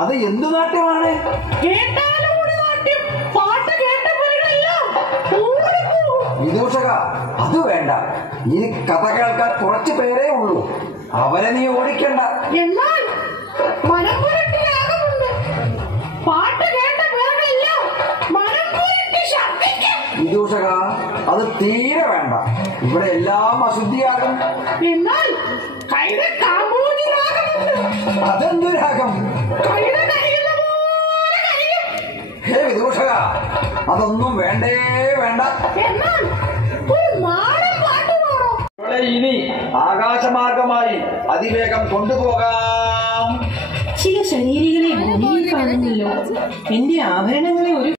അത് എന്ത് നാട്യമാണ്? വിദൂഷക, അത് വേണ്ട. ഈ കഥ കേൾക്കാൻ കുറച്ചു പേരേ ഉള്ളൂ. അവരെ നീ ഓടിക്കണ്ട. വിദൂഷക, അത് തീരെ വേണ്ട. ഇവിടെ എല്ലാം അശുദ്ധിയാകും. അതെന്തു രാഗം? ഹേ വിദൂഷക, അതൊന്നും വേണ്ടേ വേണ്ട. ഇനി ആകാശമാർഗമായി അതിവേഗം കൊണ്ടുപോകാം. ചില ശരീരങ്ങളെ ഭൂമിയിൽ കാണുന്നില്ലോ. എന്റെ ആഭരണങ്ങളെ ഒരു